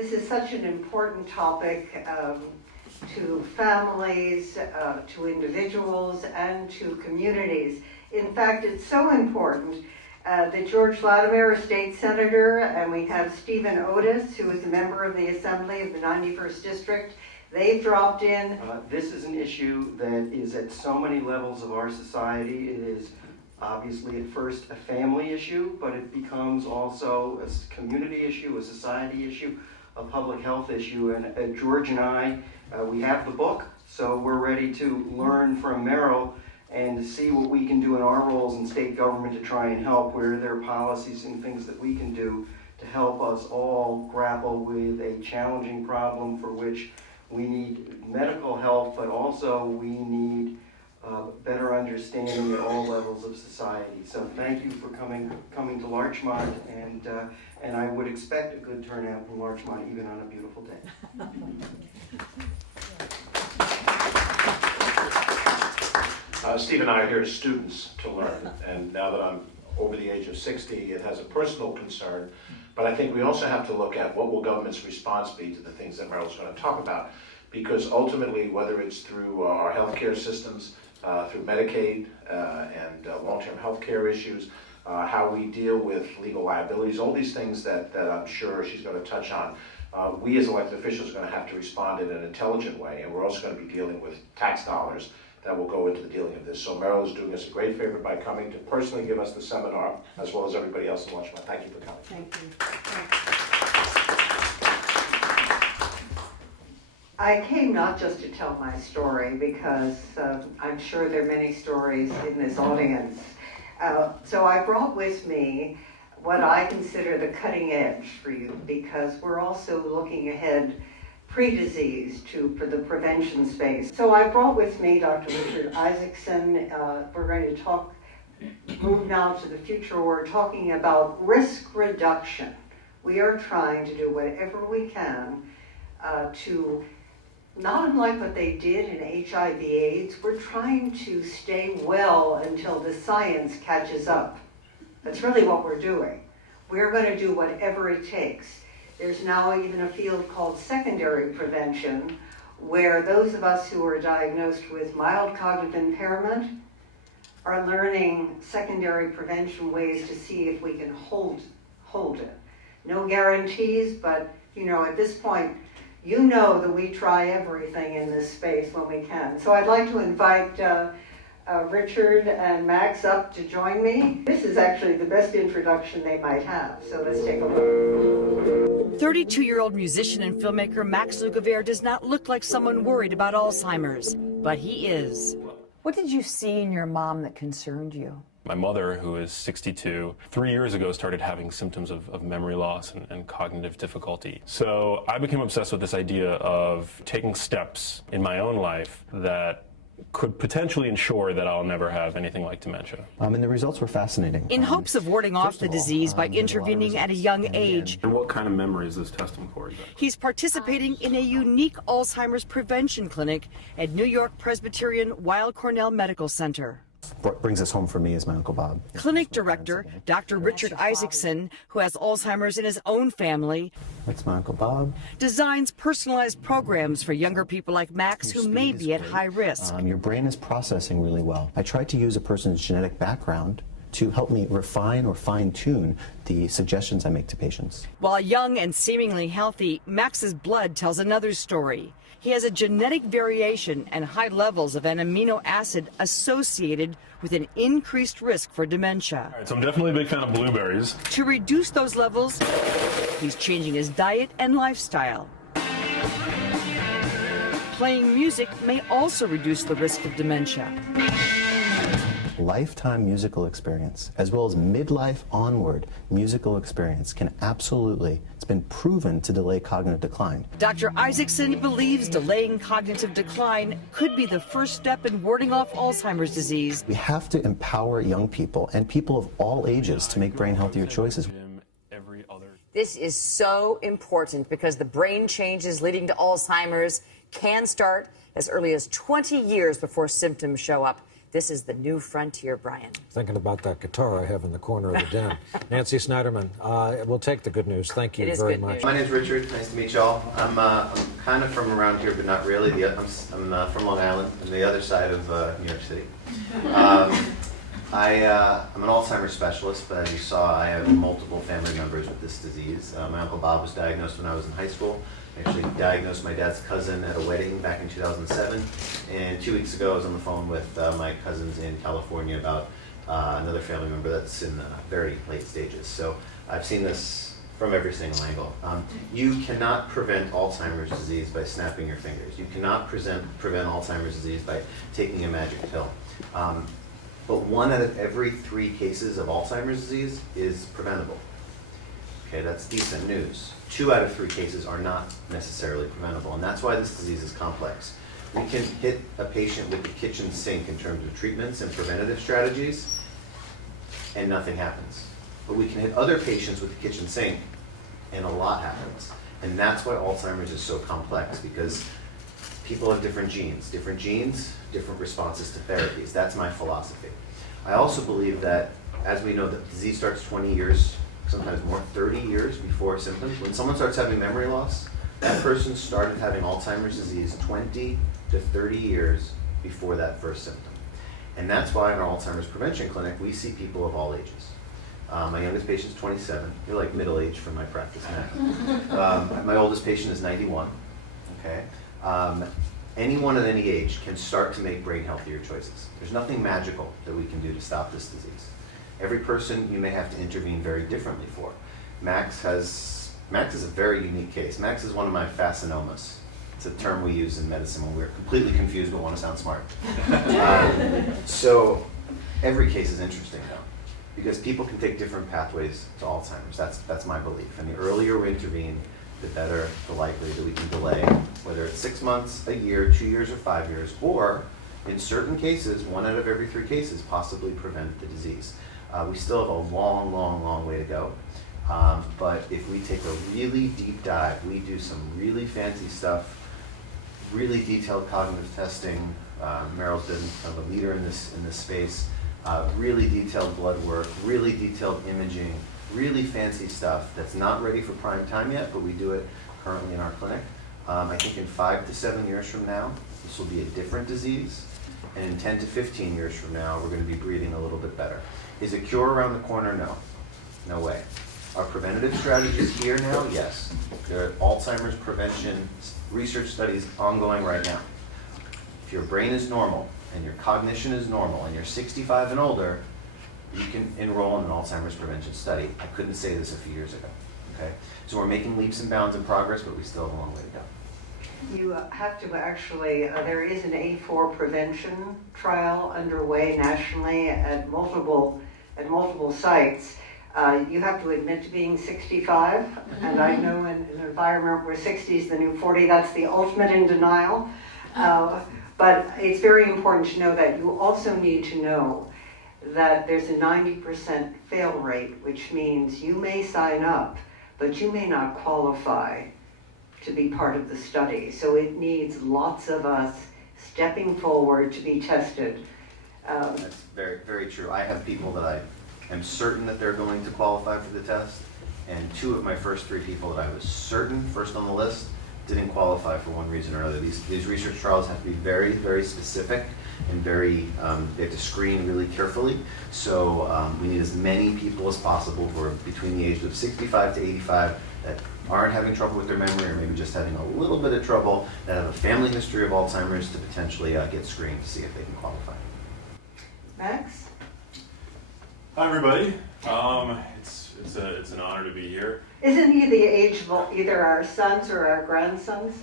This is such an important topic to families, to individuals, and to communities. In fact, it's so important that George Latimer, a state senator, and we have Stephen Otis, who is a member of the Assembly of the 91st District. They've dropped in. This is an issue that is at so many levels of our society. It is obviously at first a family issue, but it becomes also a community issue, a society issue, a public health issue. And George and I, we have the book, so we're ready to learn from Meryl and to see what we can do in our roles in state government to try and help, where there are policies and things that we can do to help us all grapple with a challenging problem for which we need medical help, but also we need better understanding at all levels of society. So thank you for coming to Larchmont, and I would expect a good turnout from Larchmont even on a beautiful day. Steve and I are here as students to learn, and now that I'm over the age of 60, it has a personal concern, but I think we also have to look at what will government's response be to the things that Meryl's going to talk about, because ultimately, whether it's through our healthcare systems, through Medicaid and long-term healthcare issues, how we deal with legal liabilities, all these things that I'm sure she's going to touch on, we as elected officials are going to have to respond in an intelligent way, and we're also going to be dealing with tax dollars that will go into the dealing of this. So Meryl is doing us a great favor by coming to personally give us the seminar, as well as everybody else in Larchmont. Thank you for coming. Thank you. I came not just to tell my story, because I'm sure there are many stories in this audience. So I brought with me what I consider the cutting edge for you, because we're also looking ahead pre-disease for the prevention space. So I brought with me Dr. Richard Isaacson. We're going to move now to the future. We're talking about risk reduction. We are trying to do whatever we can to, not unlike what they did in HIV/AIDS, we're trying to stay well until the science catches up. That's really what we're doing. We're going to do whatever it takes. There's now even a field called secondary prevention, where those of us who are diagnosed with mild cognitive impairment are learning secondary prevention ways to see if we can hold it. No guarantees, but at this point, you know that we try everything in this space when we can. So I'd like to invite Richard and Max up to join me. This is actually the best introduction they might have, so let's take a look. 32-year-old musician and filmmaker Max Lugavere does not look like someone worried about Alzheimer's, but he is. What did you see in your mom that concerned you? My mother, who is 62, 3 years ago started having symptoms of memory loss and cognitive difficulty. So I became obsessed with this idea of taking steps in my own life that could potentially ensure that I'll never have anything like dementia. And the results were fascinating. In hopes of warding off the disease by intervening at a young age. And what kind of memory is this testing for exactly? He's participating in a unique Alzheimer's prevention clinic at New York Presbyterian Weill Cornell Medical Center. What brings us home for me is my Uncle Bob. Clinic director, Dr. Richard Isaacson, who has Alzheimer's in his own family, That's my Uncle Bob. designs personalized programs for younger people like Max who may be at high risk. Your brain is processing really well. I tried to use a person's genetic background to help me refine or fine-tune the suggestions I make to patients. While young and seemingly healthy, Max's blood tells another story. He has a genetic variation and high levels of an amino acid associated with an increased risk for dementia. All right, so I'm definitely a big fan of blueberries. To reduce those levels, he's changing his diet and lifestyle. Playing music may also reduce the risk of dementia. Lifetime musical experience, as well as midlife onward musical experience, can absolutely, it's been proven to delay cognitive decline. Dr. Isaacson believes delaying cognitive decline could be the first step in warding off Alzheimer's disease. We have to empower young people and people of all ages to make brain healthier choices. This is so important because the brain changes leading to Alzheimer's can start as early as 20 years before symptoms show up. This is the new frontier, Brian. Thinking about that guitar I have in the corner of the den. Nancy Snyderman, we'll take the good news. Thank you very much. My name's Richard. Nice to meet y'all. I'm kind of from around here, but not really. I'm from Long Island, on the other side of New York City. I'm an Alzheimer's specialist, but as you saw, I have multiple family members with this disease. My Uncle Bob was diagnosed when I was in high school. I actually diagnosed my dad's cousin at a wedding back in 2007. And 2 weeks ago, I was on the phone with my cousins in California about another family member that's in very late stages. So I've seen this from every single angle. You cannot prevent Alzheimer's disease by snapping your fingers. You cannot prevent Alzheimer's disease by taking a magic pill. But 1 out of every 3 cases of Alzheimer's disease is preventable. Okay, that's decent news. 2 out of 3 cases are not necessarily preventable, and that's why this disease is complex. We can hit a patient with the kitchen sink in terms of treatments and preventative strategies, and nothing happens. But we can hit other patients with the kitchen sink, and a lot happens. And that's why Alzheimer's is so complex, because people have different genes, different responses to therapies. That's my philosophy. I also believe that, as we know, the disease starts 20 years, sometimes more, 30 years before symptoms. When someone starts having memory loss, that person started having Alzheimer's disease 20 to 30 years before that first symptom. And that's why in our Alzheimer's prevention clinic, we see people of all ages. My youngest patient is 27. You're like middle age for my practice now. My oldest patient is 91. Okay. Anyone at any age can start to make brain healthier choices. There's nothing magical that we can do to stop this disease. Every person you may have to intervene very differently for. Max is a very unique case. Max is one of my fascinomas. It's a term we use in medicine when we're completely confused but want to sound smart. So every case is interesting though, because people can take different pathways to Alzheimer's. That's my belief. And the earlier we intervene, the better the likely that we can delay, whether it's 6 months, a year, 2 years, or 5 years, or in certain cases, 1 out of every 3 cases, possibly prevent the disease. We still have a long, long, long way to go. But if we take a really deep dive, we do some really fancy stuff, really detailed cognitive testing. Meryl's been kind of a leader in this space. Really detailed blood work, really detailed imaging, really fancy stuff that's not ready for prime time yet, but we do it currently in our clinic. I think in 5 to 7 years from now, this will be a different disease. And in 10 to 15 years from now, we're going to be breathing a little bit better. Is a cure around the corner? No. No way. Are preventative strategies here now? Yes. There are Alzheimer's prevention research studies ongoing right now. If your brain is normal and your cognition is normal and you're 65 and older, you can enroll in an Alzheimer's prevention study. I couldn't say this a few years ago. Okay? So we're making leaps and bounds in progress, but we still have a long way to go. You have to actually, there is an A4 prevention trial underway nationally at multiple sites. You have to admit to being 65, and I know in an environment where 60 is the new 40, that's the ultimate in denial. But it's very important to know that you also need to know that there's a 90% fail rate, which means you may sign up, but you may not qualify to be part of the study. So it needs lots of us stepping forward to be tested. That's very, very true. I have people that I am certain that they're going to qualify for the test, and 2 of my first 3 people that I was certain first on the list didn't qualify for one reason or another. These research trials have to be very, very specific and very, they have to screen really carefully. So we need as many people as possible who are between the ages of 65 to 85 that aren't having trouble with their memory, or maybe just having a little bit of trouble, that have a family history of Alzheimer's, to potentially get screened to see if they can qualify. Max? Hi, everybody. It's an honor to be here. Isn't he the age of either our sons or our grandsons?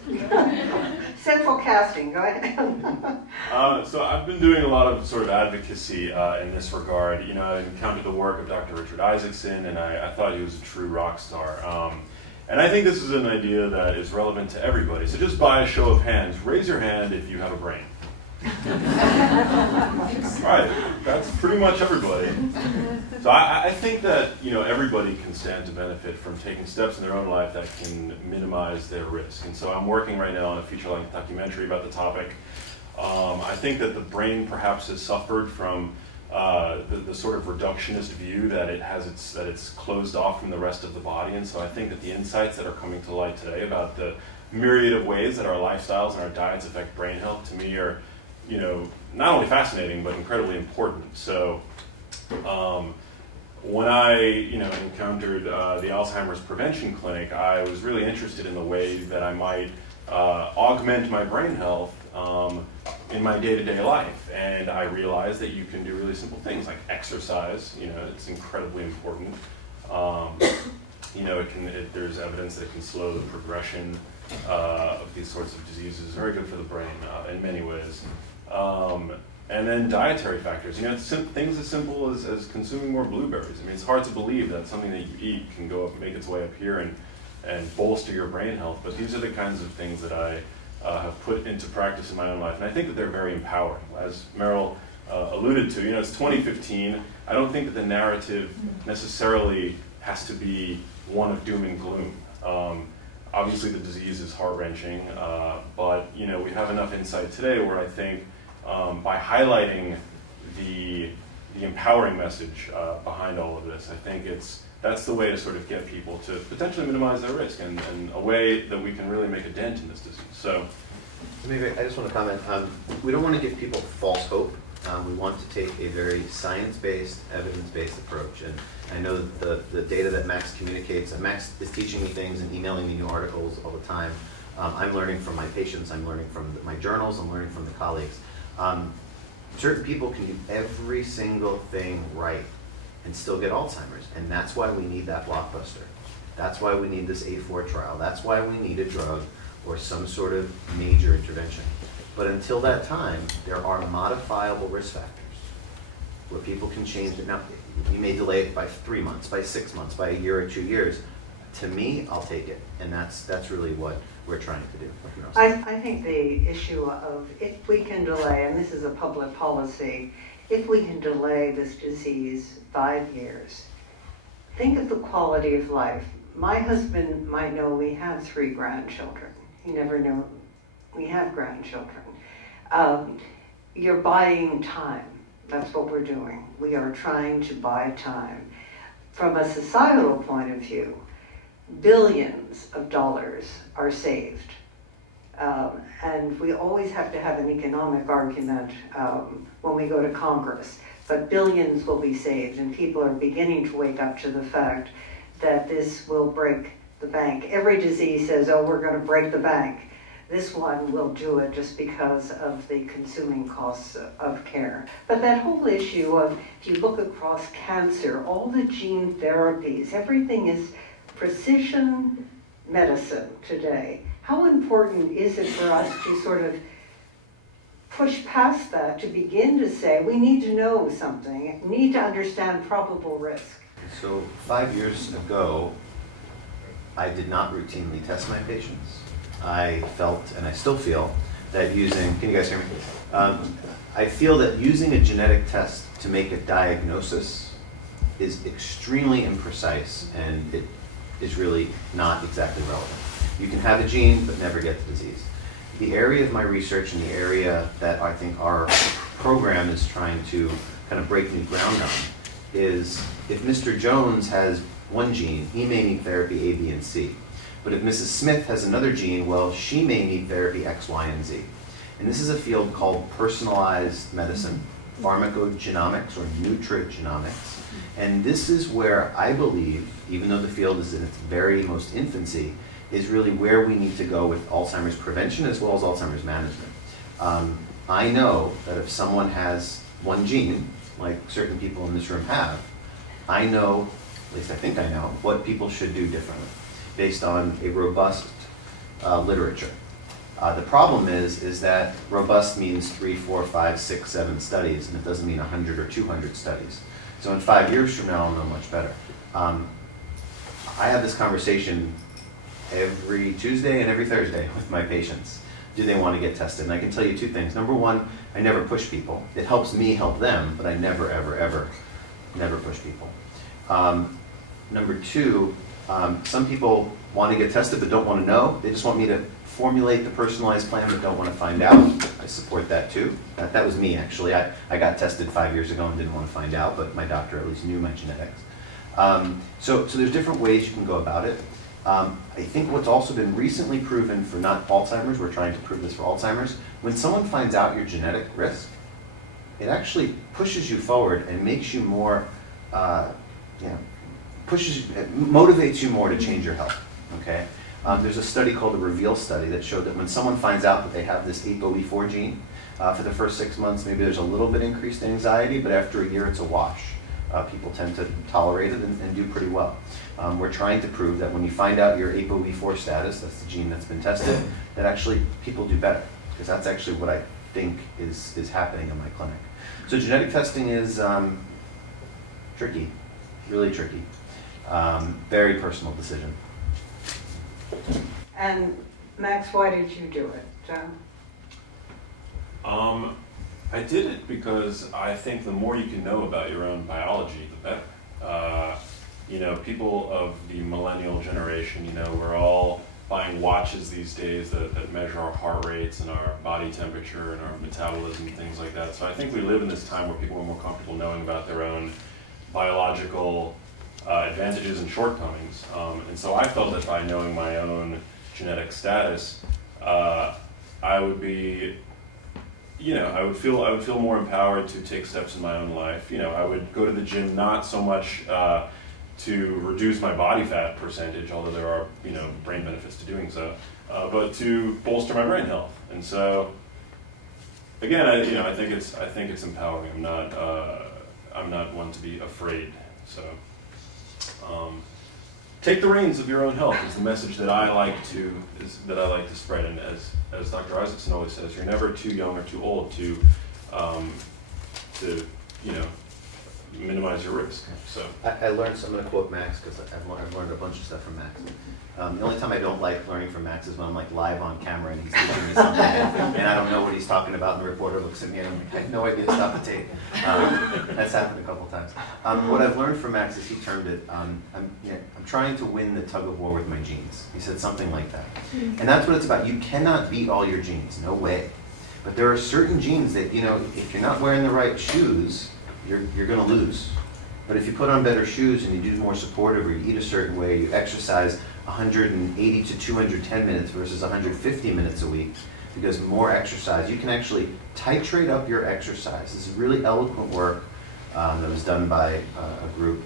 Central casting, go ahead. So I've been doing a lot of sort of advocacy in this regard. You know, I encountered the work of Dr. Richard Isaacson, and I thought he was a true rock star. And I think this is an idea that is relevant to everybody. So just by a show of hands, raise your hand if you have a brain. Right, that's pretty much everybody. So I think that, you know, everybody can stand to benefit from taking steps in their own life that can minimize their risk. And so I'm working right now on a feature-length documentary about the topic. I think that the brain perhaps has suffered from the sort of reductionist view that it's closed off from the rest of the body, and so I think that the insights that are coming to light today about the myriad of ways that our lifestyles and our diets affect brain health, to me, are, not only fascinating but incredibly important. So when I encountered the Alzheimer's prevention clinic, I was really interested in the way that I might augment my brain health in my day-to-day life, and I realized that you can do really simple things like exercise. It's incredibly important. There's evidence that it can slow the progression of these sorts of diseases. Very good for the brain in many ways. And then dietary factors. Things as simple as consuming more blueberries. I mean, it's hard to believe that something that you eat can go up, make its way up here and bolster your brain health. But these are the kinds of things that I have put into practice in my own life, and I think that they're very empowering. As Meryl alluded to, it's 2015. I don't think that the narrative necessarily has to be one of doom and gloom. Obviously, the disease is heart-wrenching, but we have enough insight today where I think by highlighting the empowering message behind all of this, I think that's the way to sort of get people to potentially minimize their risk, and a way that we can really make a dent in this disease. So maybe I just want to comment. We don't want to give people false hope. We want to take a very science-based, evidence-based approach. And I know that the data that Max communicates, and Max is teaching me things and emailing me new articles all the time. I'm learning from my patients, I'm learning from my journals, I'm learning from the colleagues. Certain people can do every single thing right and still get Alzheimer's, and that's why we need that blockbuster. That's why we need this A4 trial. That's why we need a drug or some sort of major intervention. But until that time, there are modifiable risk factors where people can change it. Now, you may delay it by 3 months, by 6 months, by a year or 2 years. To me, I'll take it, and that's really what we're trying to do. I think the issue of if we can delay, and this is a public policy, if we can delay this disease 5 years, think of the quality of life. My husband might know we have 3 grandchildren. He never knew we had grandchildren. You're buying time. That's what we're doing. We are trying to buy time. From a societal point of view, billions of dollars are saved. And we always have to have an economic argument when we go to Congress. But billions will be saved, and people are beginning to wake up to the fact that this will break the bank. Every disease says, oh, we're going to break the bank. This one will do it just because of the consuming costs of care. But that whole issue of, if you look across cancer, all the gene therapies, everything is precision medicine today. How important is it for us to sort of push past that, to begin to say, we need to know something, need to understand probable risk? So 5 years ago, I did not routinely test my patients. I felt, and I still feel, that using, can you guys hear me? I feel that using a genetic test to make a diagnosis is extremely imprecise, and it is really not exactly relevant. You can have a gene, but never get the disease. The area of my research and the area that I think our program is trying to kind of break new ground on is, if Mr. Jones has one gene, he may need therapy A, B, and C. But if Mrs. Smith has another gene, well, she may need therapy X, Y, and Z. And this is a field called personalized medicine, pharmacogenomics or nutrigenomics. And this is where I believe, even though the field is in its very most infancy, is really where we need to go with Alzheimer's prevention as well as Alzheimer's management. I know that if someone has one gene, like certain people in this room have, I know, at least I think I know, what people should do differently based on a robust literature. The problem is that robust means 3, 4, 5, 6, 7 studies, and it doesn't mean 100 or 200 studies. So in 5 years from now, I'll know much better. I have this conversation every Tuesday and every Thursday with my patients. Do they want to get tested? And I can tell you 2 things. Number 1, I never push people. It helps me help them, but I never, ever, ever, never push people. Number 2, Some people want to get tested but don't want to know. They just want me to formulate the personalized plan but don't want to find out. I support that too. That was me, actually. I got tested 5 years ago and didn't want to find out, but my doctor at least knew my genetics. So there's different ways you can go about it. I think what's also been recently proven for not Alzheimer's, we're trying to prove this for Alzheimer's, when someone finds out your genetic risk, it actually pushes you forward and makes you more, motivates you more to change your health, okay? There's a study called the REVEAL study that showed that when someone finds out that they have this ApoE4 gene, for the first 6 months, maybe there's a little bit increased anxiety, but after a year, it's a wash. People tend to tolerate it and do pretty well. We're trying to prove that when you find out your ApoE4 status, that's the gene that's been tested, that actually people do better, because that's actually what I think is happening in my clinic. So genetic testing is tricky, really tricky. Very personal decision. And Max, why did you do it? I did it because I think the more you can know about your own biology, the better. People of the millennial generation, we're all buying watches these days that measure our heart rates and our body temperature and our metabolism and things like that. So I think we live in this time where people are more comfortable knowing about their own biological advantages and shortcomings. And so I felt that by knowing my own genetic status, I would be, I would feel more empowered to take steps in my own life. I would go to the gym not so much to reduce my body fat percentage, although there are, brain benefits to doing so, but to bolster my brain health. And so, again, I think it's empowering. I'm not one to be afraid. So, take the reins of your own health is the message that I like to spread. And as Dr. Isaacson always says, you're never too young or too old to minimize your risk. So I learned, so I'm going to quote Max because I've learned a bunch of stuff from Max. The only time I don't like learning from Max is when I'm like live on camera and he's teaching me something and I don't know what he's talking about and the reporter looks at me and I'm like, I have no idea to stop the tape. That's happened a couple times. What I've learned from Max is he termed it, I'm trying to win the tug of war with my genes. He said something like that. And that's what it's about. You cannot beat all your genes, no way. But there are certain genes that, if you're not wearing the right shoes, you're going to lose. But if you put on better shoes and you do more supportive or you eat a certain way, you exercise 180 to 210 minutes versus 150 minutes a week, because more exercise, you can actually titrate up your exercise. This is really eloquent work that was done by a group.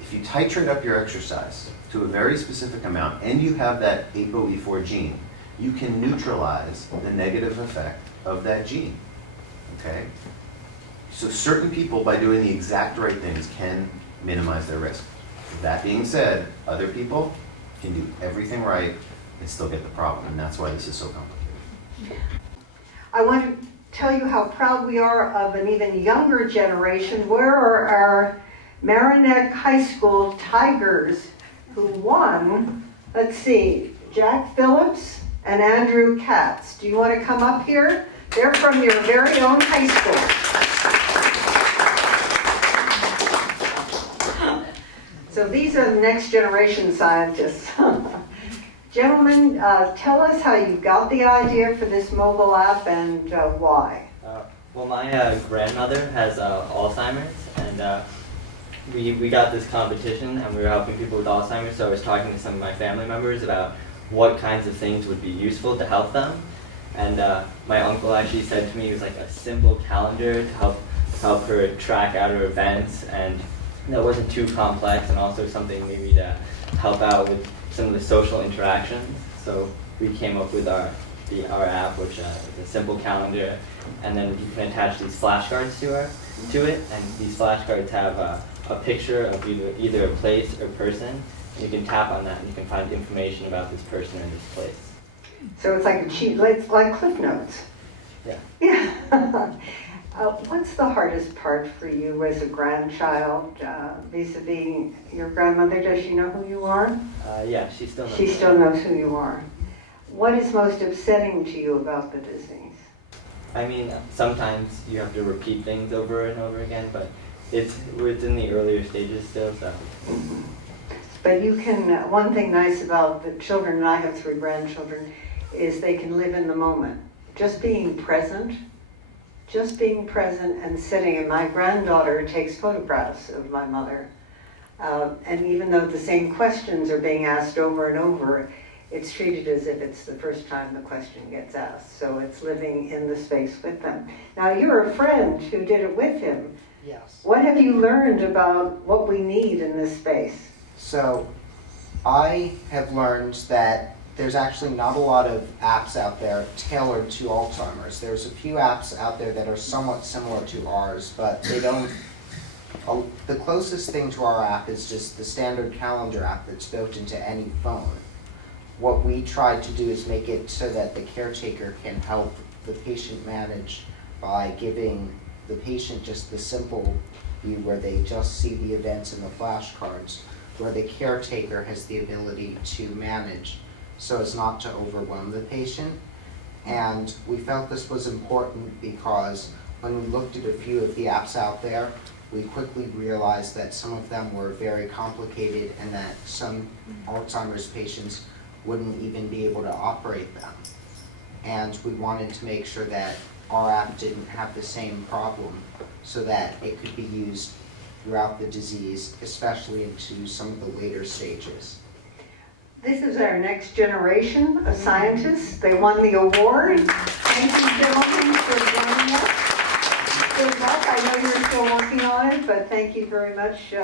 If you titrate up your exercise to a very specific amount and you have that ApoE4 gene, you can neutralize the negative effect of that gene, okay? So certain people, by doing the exact right things, can minimize their risk. That being said, other people can do everything right and still get the problem, and that's why this is so complicated. I want to tell you how proud we are of an even younger generation. Where are our Merrimack High School Tigers who won? Let's see, Jack Phillips and Andrew Katz. Do you want to come up here? They're from your very own high school. So these are the next generation scientists. Gentlemen, tell us how you got the idea for this mobile app and why. Well, my grandmother has Alzheimer's, and we got this competition, and we were helping people with Alzheimer's, so I was talking to some of my family members about what kinds of things would be useful to help them. And my uncle actually said to me it was like a simple calendar to help her track out her events, and that wasn't too complex, and also something maybe to help out with some of the social interactions. So we came up with our app, which is a simple calendar, and then you can attach these flashcards to it, and these flashcards have a picture of either a place or person, and you can tap on that and you can find information about this person or this place. So it's like a cheat, it's like Cliff Notes. Yeah. Yeah. What's the hardest part for you as a grandchild, vis-a-vis your grandmother? Does she know who you are? Yeah, she still knows. She still knows who you are. What is most upsetting to you about the disease? I mean, sometimes you have to repeat things over and over again, but it's in the earlier stages still, so. But you can, one thing nice about the children, and I have 3 grandchildren, is they can live in the moment. Just being present and sitting. And my granddaughter takes photographs of my mother. And even though the same questions are being asked over and over, it's treated as if it's the first time the question gets asked. So it's living in the space with them. Now, you're a friend who did it with him. Yes. What have you learned about what we need in this space? So I have learned that there's actually not a lot of apps out there tailored to Alzheimer's. There's a few apps out there that are somewhat similar to ours, but they don't. The closest thing to our app is just the standard calendar app that's built into any phone. What we tried to do is make it so that the caretaker can help the patient manage by giving the patient just the simple view where they just see the events in the flashcards, where the caretaker has the ability to manage so as not to overwhelm the patient. And we felt this was important because when we looked at a few of the apps out there, we quickly realized that some of them were very complicated and that some Alzheimer's patients wouldn't even be able to operate them. And we wanted to make sure that our app didn't have the same problem so that it could be used throughout the disease, especially into some of the later stages. This is our next generation of scientists. They won the award. Thank you, gentlemen, for joining us. Good luck. I know you're still working on it, but thank you very much.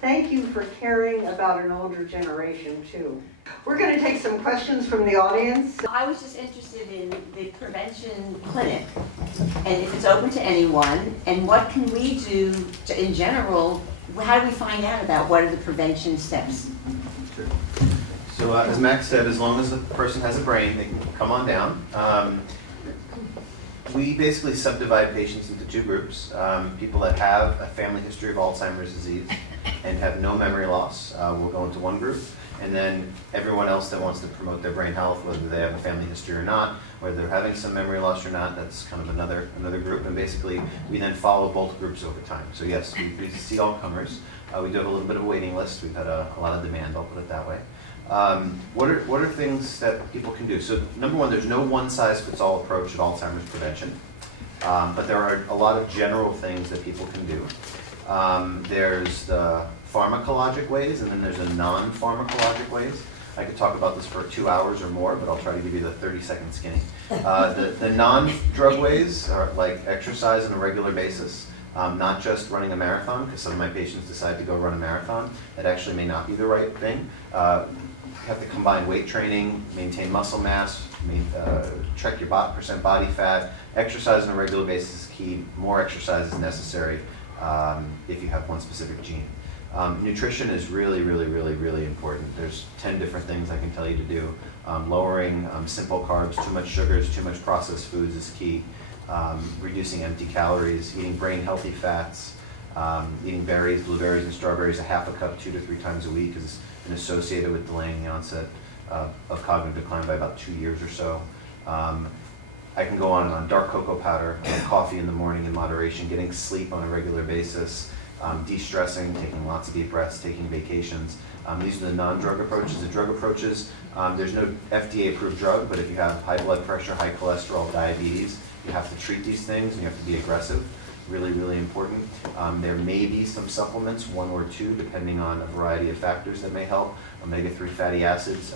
Thank you for caring about an older generation, too. We're going to take some questions from the audience. I was just interested in the prevention clinic, and if it's open to anyone, and what can we do to, in general, how do we find out about what are the prevention steps? Sure. So as Max said, as long as the person has a brain, they can come on down. We basically subdivide patients into 2 groups. People that have a family history of Alzheimer's disease and have no memory loss will go into one group. And then everyone else that wants to promote their brain health, whether they have a family history or not, whether they're having some memory loss or not, that's kind of another group. And basically, we then follow both groups over time. So yes, we see all comers. We do have a little bit of a waiting list. We've had a lot of demand, I'll put it that way. What are things that people can do? So number one, there's no one-size-fits-all approach at Alzheimer's prevention, but there are a lot of general things that people can do. There's the pharmacologic ways, and then there's the non-pharmacologic ways. I could talk about this for 2 hours or more, but I'll try to give you the 30-second skinny. The non-drug ways are like exercise on a regular basis. Not just running a marathon, because some of my patients decide to go run a marathon. That actually may not be the right thing. You have to combine weight training, maintain muscle mass, check your percent body fat. Exercise on a regular basis is key. More exercise is necessary if you have one specific gene. Nutrition is really, really, really, really important. There's 10 different things I can tell you to do. Lowering simple carbs, too much sugars, too much processed foods is key. Reducing empty calories, eating brain healthy fats, eating berries, blueberries, and strawberries a half a cup 2 to 3 times a week has been associated with delaying the onset of cognitive decline by about 2 years or so. I can go on and on. Dark cocoa powder, coffee in the morning in moderation, getting sleep on a regular basis, de-stressing, taking lots of deep breaths, taking vacations. These are the non-drug approaches. The drug approaches, there's no FDA-approved drug, but if you have high blood pressure, high cholesterol, diabetes, you have to treat these things and you have to be aggressive. Really, really important. There may be some supplements, 1 or 2, depending on a variety of factors that may help. Omega-3 fatty acids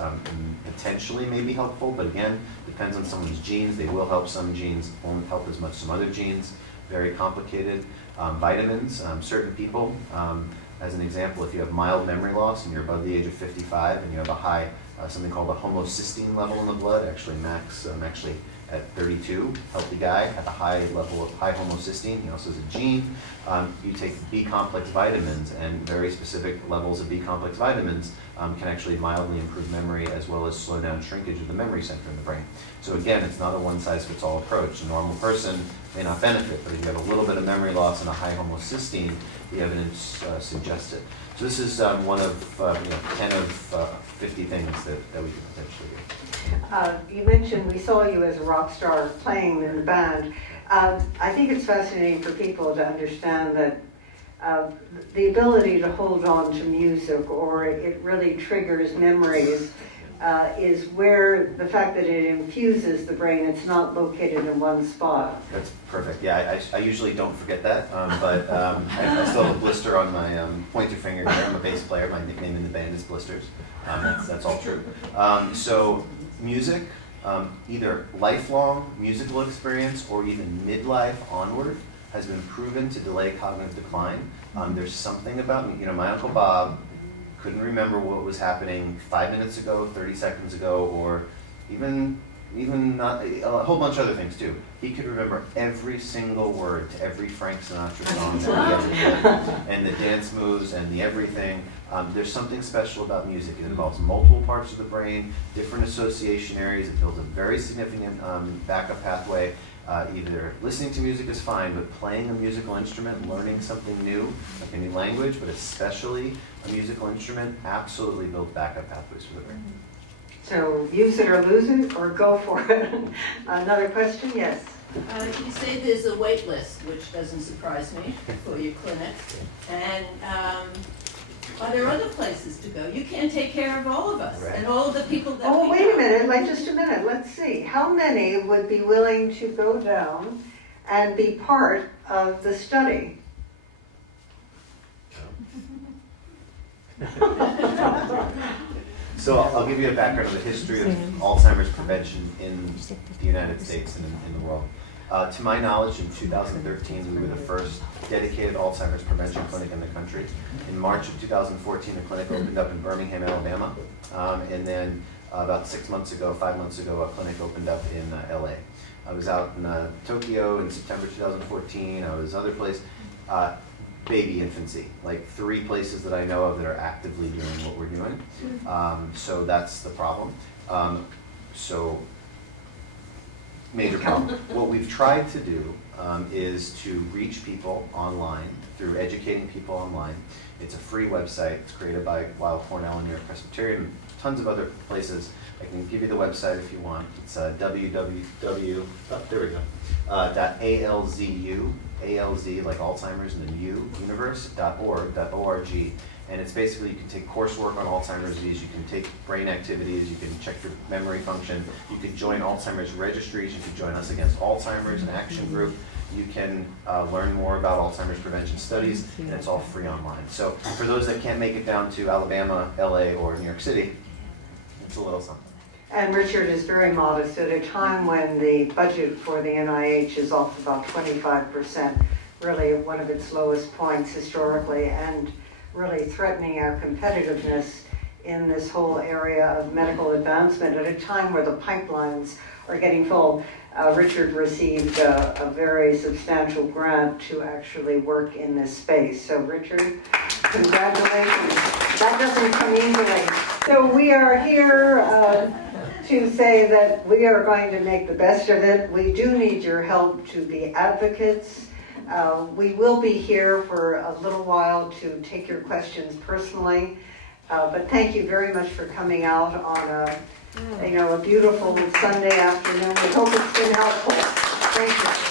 potentially may be helpful, but again, depends on someone's genes. They will help some genes, won't help as much some other genes. Very complicated. Vitamins, certain people, as an example, if you have mild memory loss and you're above the age of 55 and you have a high, something called a homocysteine level in the blood, actually Max, actually at 32, healthy guy, had a high level of high homocysteine. He also has a gene. You take B-complex vitamins, and very specific levels of B-complex vitamins can actually mildly improve memory as well as slow down shrinkage of the memory center in the brain. So again, it's not a one-size-fits-all approach. A normal person may not benefit, but if you have a little bit of memory loss and a high homocysteine, the evidence suggests it. So this is one of 10 of 50 things that we could potentially do. You mentioned we saw you as a rock star playing in the band. I think it's fascinating for people to understand that the ability to hold on to music, or it really triggers memories, is where the fact that it infuses the brain, it's not located in one spot. That's perfect. Yeah, I usually don't forget that, but I still have a blister on my pointer finger here. I'm a bass player. My nickname in the band is Blisters. That's all true. So music, either lifelong musical experience or even midlife onward, has been proven to delay cognitive decline. There's something about, my Uncle Bob couldn't remember what was happening 5 minutes ago, 30 seconds ago, or even not, a whole bunch of other things too. He could remember every single word to every Frank Sinatra song that he ever played, and the dance moves and the everything. There's something special about music. It involves multiple parts of the brain, different association areas. It builds a very significant backup pathway. Either listening to music is fine, but playing a musical instrument, learning something new, like a new language, but especially a musical instrument, absolutely builds backup pathways for the brain. So use it or lose it, or go for it. Another question? Yes. You say there's a wait list, which doesn't surprise me, for your clinic. And are there other places to go? You can't take care of all of us, and all of the people that Oh, we wait a know. minute, just a minute, let's see. How many would be willing to go down and be part of the study? So I'll give you a background of the history of Alzheimer's prevention in the United States and in the world. To my knowledge, in 2013, we were the first dedicated Alzheimer's prevention clinic in the country. In March of 2014, the clinic opened up in Birmingham, Alabama. And then about 5 months ago, a clinic opened up in LA. I was out in Tokyo in September 2014. I was other places. Baby infancy, like 3 places that I know of that are actively doing what we're doing. So that's the problem. Major problem. What we've tried to do is to reach people online through educating people online. It's a free website. It's created by Weill Cornell and New York Presbyterian, tons of other places. I can give you the website if you want. It's www.alzu, ALZ like Alzheimer's and then universe.org. And it's basically, you can take coursework on Alzheimer's disease, you can take brain activities, you can check your memory function, you can join Alzheimer's registries, you can join us against Alzheimer's, an action group, you can learn more about Alzheimer's prevention studies, and it's all free online. So for those that can't make it down to Alabama, LA, or New York City, it's a little something. And Richard is very modest at a time when the budget for the NIH is off about 25%, really one of its lowest points historically, and really threatening our competitiveness in this whole area of medical advancement at a time where the pipelines are getting full. Richard received a very substantial grant to actually work in this space. So Richard, congratulations. That doesn't come easily. So we are here to say that we are going to make the best of it. We do need your help to be advocates. We will be here for a little while to take your questions personally. But thank you very much for coming out on a beautiful Sunday afternoon. We hope it's been helpful. Thank you.